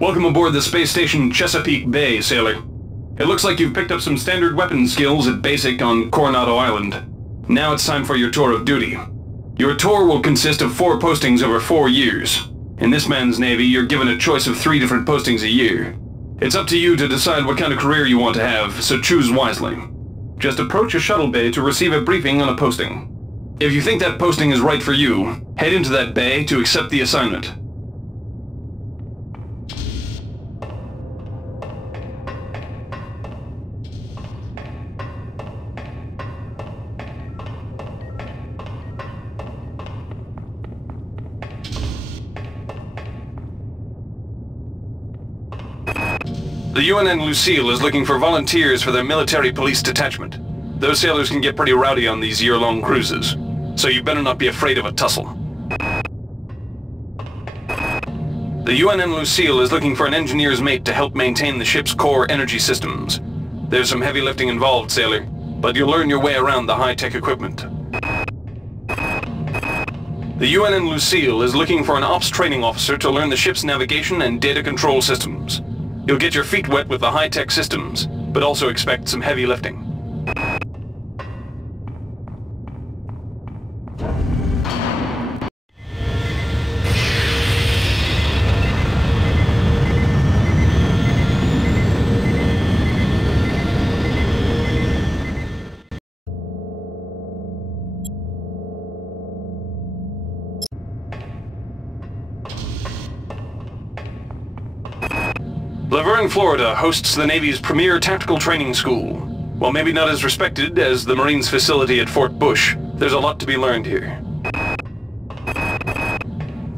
Welcome aboard the space station Chesapeake Bay, sailor. It looks like you've picked up some standard weapon skills at Basic on Coronado Island. Now it's time for your tour of duty. Your tour will consist of 4 postings over 4 years. In this man's Navy, you're given a choice of 3 different postings a year. It's up to you to decide what kind of career you want to have, so choose wisely. Just approach a shuttle bay to receive a briefing on a posting. If you think that posting is right for you, head into that bay to accept the assignment. The UNN Lucille is looking for volunteers for their military police detachment. Those sailors can get pretty rowdy on these year-long cruises, so you better not be afraid of a tussle. The UNN Lucille is looking for an engineer's mate to help maintain the ship's core energy systems. There's some heavy lifting involved, sailor, but you'll learn your way around the high-tech equipment. The UNN Lucille is looking for an ops training officer to learn the ship's navigation and data control systems. You'll get your feet wet with the high-tech systems, but also expect some heavy lifting. Laverne, Florida hosts the Navy's premier tactical training school. While maybe not as respected as the Marines facility at Fort Bush, there's a lot to be learned here.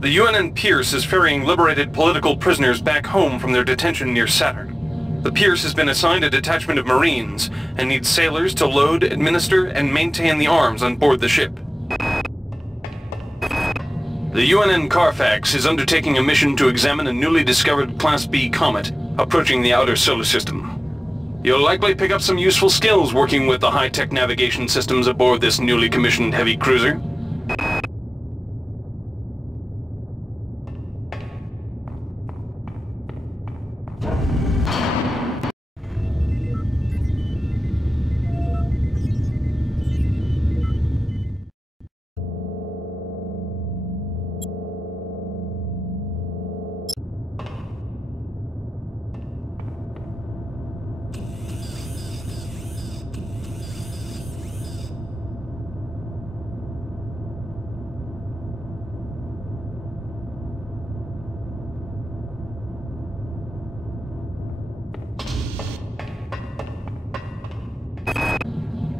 The UNN Pierce is ferrying liberated political prisoners back home from their detention near Saturn. The Pierce has been assigned a detachment of Marines and needs sailors to load, administer, and maintain the arms on board the ship. The UNN Carfax is undertaking a mission to examine a newly discovered Class B comet approaching the outer solar system. You'll likely pick up some useful skills working with the high-tech navigation systems aboard this newly commissioned heavy cruiser.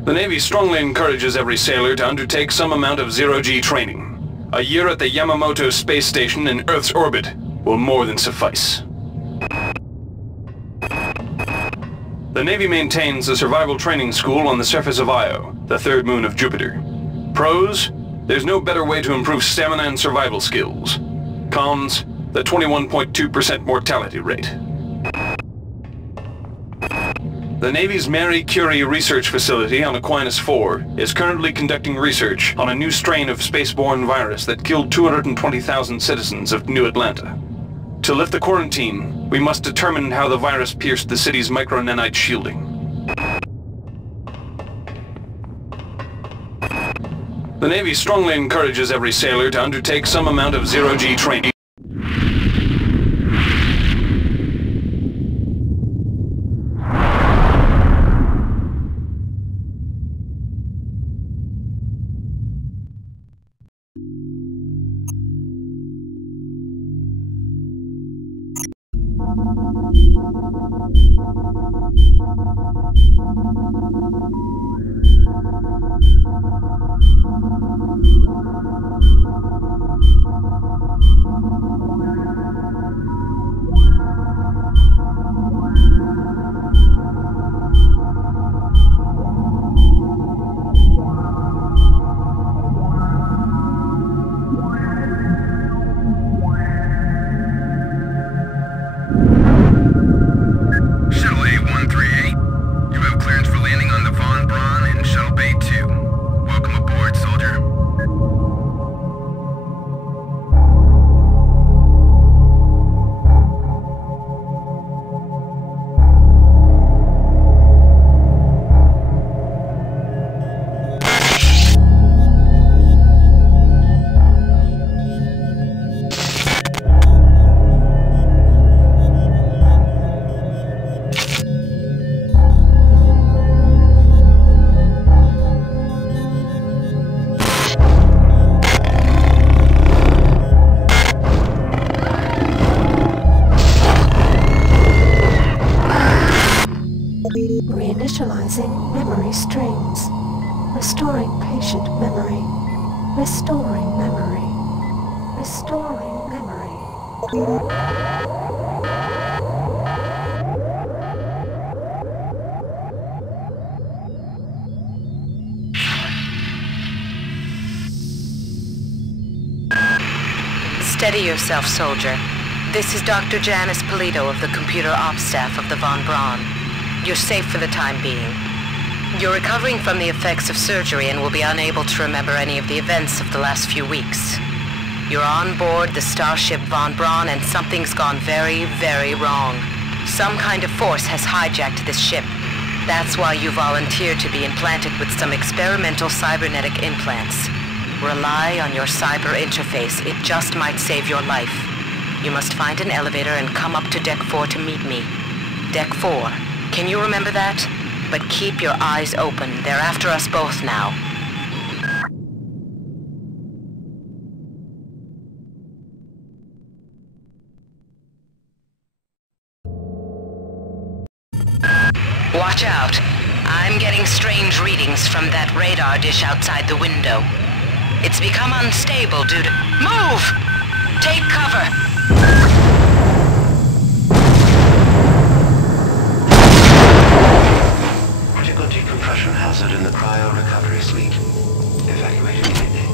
The Navy strongly encourages every sailor to undertake some amount of zero-G training. A year at the Yamamoto space station in Earth's orbit will more than suffice. The Navy maintains a survival training school on the surface of Io, the third moon of Jupiter. Pros: there's no better way to improve stamina and survival skills. Cons: the 21.2% mortality rate. The Navy's Marie Curie research facility on Aquinas 4 is currently conducting research on a new strain of spaceborne virus that killed 220,000 citizens of New Atlanta. To lift the quarantine, we must determine how the virus pierced the city's micronanite shielding. The Navy strongly encourages every sailor to undertake some amount of zero-G training. Initializing memory streams. Restoring patient memory. Restoring memory. Restoring memory. Steady yourself, soldier. This is Dr. Janice Polito of the computer ops staff of the Von Braun. You're safe for the time being. You're recovering from the effects of surgery and will be unable to remember any of the events of the last few weeks. You're on board the starship Von Braun and something's gone very, very wrong. Some kind of force has hijacked this ship. That's why you volunteered to be implanted with some experimental cybernetic implants. Rely on your cyber interface. It just might save your life. You must find an elevator and come up to Deck 4 to meet me. Deck 4. Can you remember that? But keep your eyes open. They're after us both now. Watch out. I'm getting strange readings from that radar dish outside the window. It's become unstable due to... Move! Take cover! Critical decompression hazard in the cryo recovery suite. Evacuate immediately.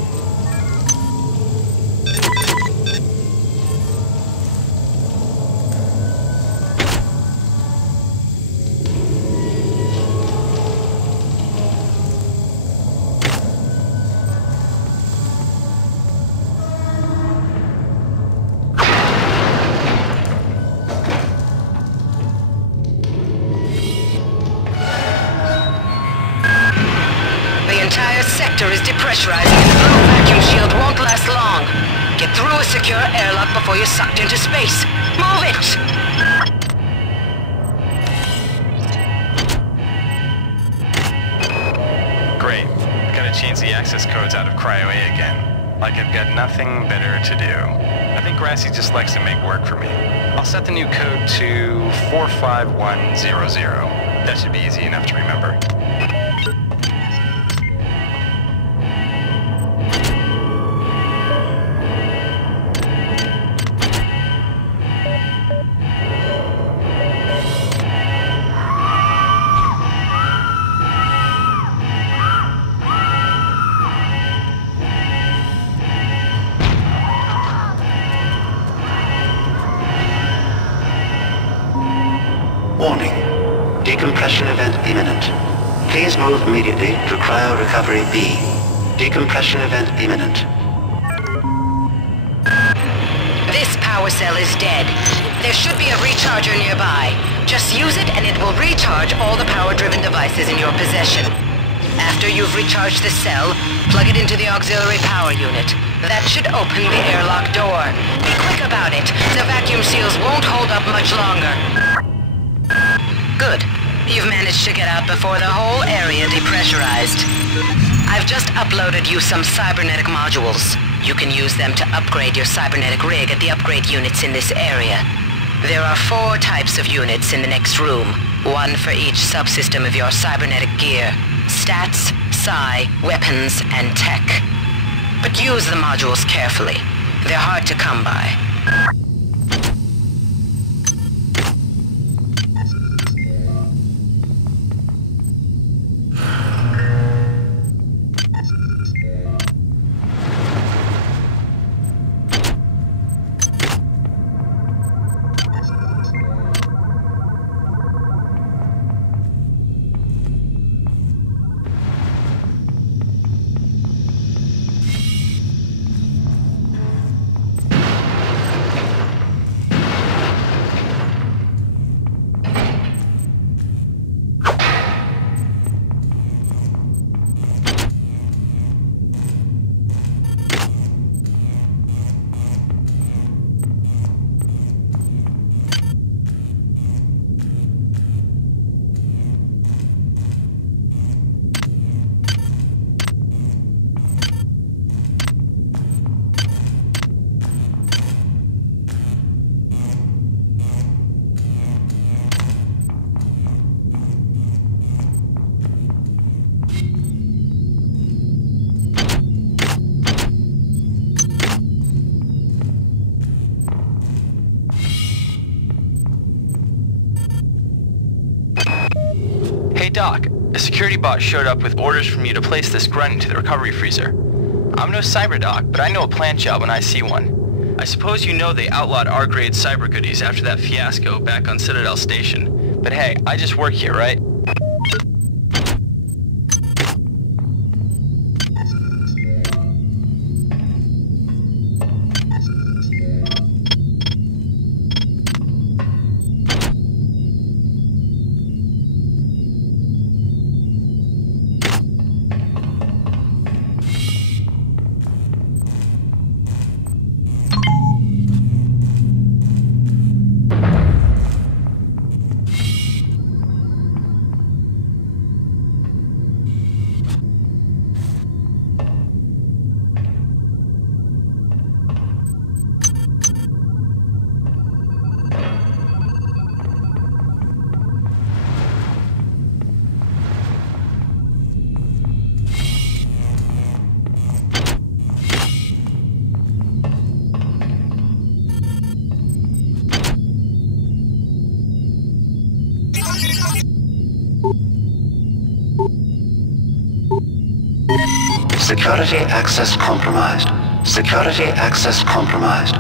Is depressurizing and the low vacuum shield won't last long. Get through a secure airlock before you're sucked into space. Move it! Great. Gotta change the access codes out of Cryo A again. Like I've got nothing better to do. I think Grassy just likes to make work for me. I'll set the new code to 45100. That should be easy enough to remember. Warning. Decompression event imminent. Please move immediately to cryo recovery B. Decompression event imminent. This power cell is dead. There should be a recharger nearby. Just use it and it will recharge all the power-driven devices in your possession. After you've recharged the cell, plug it into the auxiliary power unit. That should open the airlock door. Be quick about it. The vacuum seals won't hold up much longer. Good. You've managed to get out before the whole area depressurized. I've just uploaded you some cybernetic modules. You can use them to upgrade your cybernetic rig at the upgrade units in this area. There are 4 types of units in the next room, one for each subsystem of your cybernetic gear. Stats, psi, weapons, and tech. But use the modules carefully. They're hard to come by. Doc, a security bot showed up with orders from you to place this grunt into the recovery freezer. I'm no cyber doc, but I know a plant job when I see one. I suppose you know they outlawed R-grade cyber goodies after that fiasco back on Citadel Station. But hey, I just work here, right? Security access compromised. Security access compromised.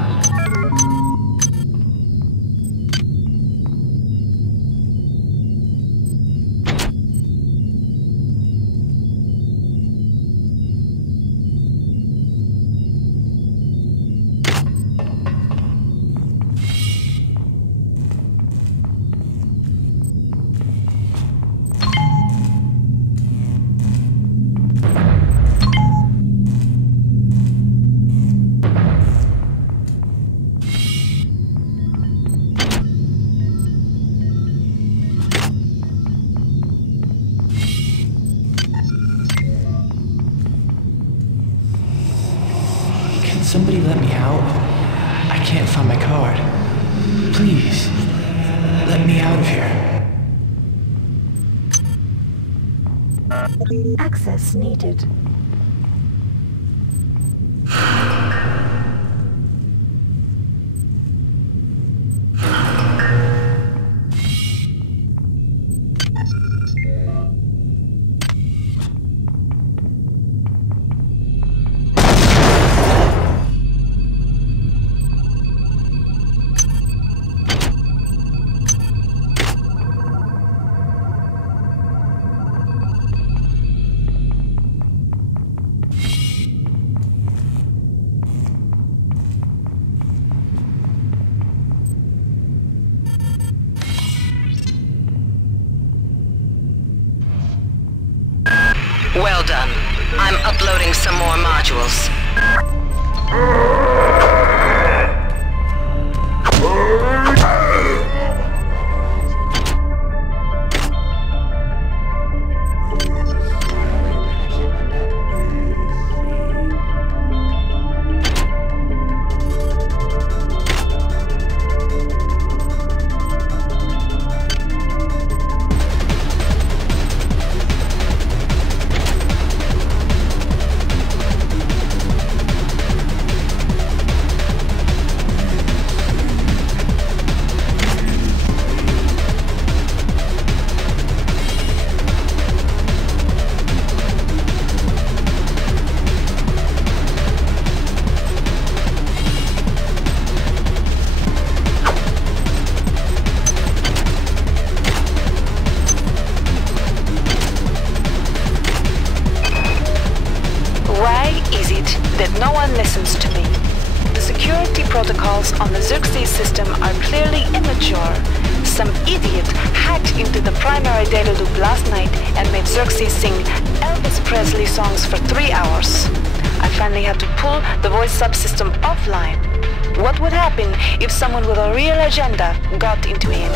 Somebody let me out. I can't find my card. Please, let me out of here. Access needed. Well done. I'm uploading some more modules. Listens to me. The security protocols on the Xerxes system are clearly immature. Some idiot hacked into the primary data loop last night and made Xerxes sing Elvis Presley songs for 3 hours. I finally had to pull the voice subsystem offline. What would happen if someone with a real agenda got into him?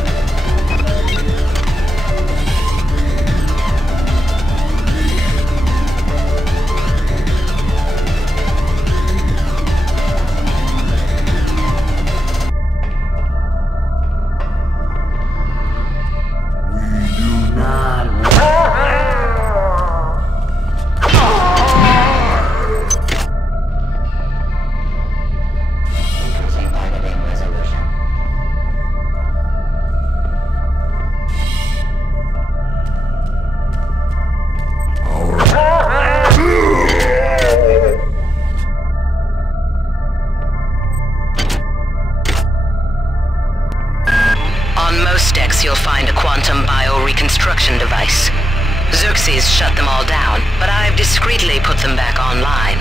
you'll find a quantum bioreconstruction device. Xerxes shut them all down, but I've discreetly put them back online.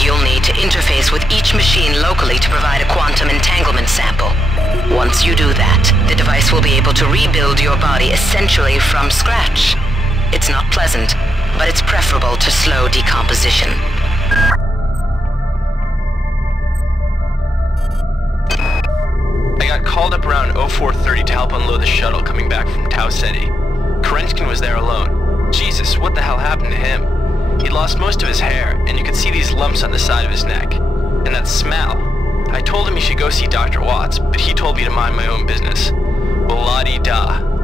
You'll need to interface with each machine locally to provide a quantum entanglement sample. Once you do that, the device will be able to rebuild your body essentially from scratch. It's not pleasant, but it's preferable to slow decomposition. I got called up around 0430 to help unload the shuttle coming back from Tau Ceti. Kerenskin was there alone. Jesus, what the hell happened to him? He'd lost most of his hair, and you could see these lumps on the side of his neck. And that smell. I told him he should go see Dr. Watts, but he told me to mind my own business. Well, la-di-da.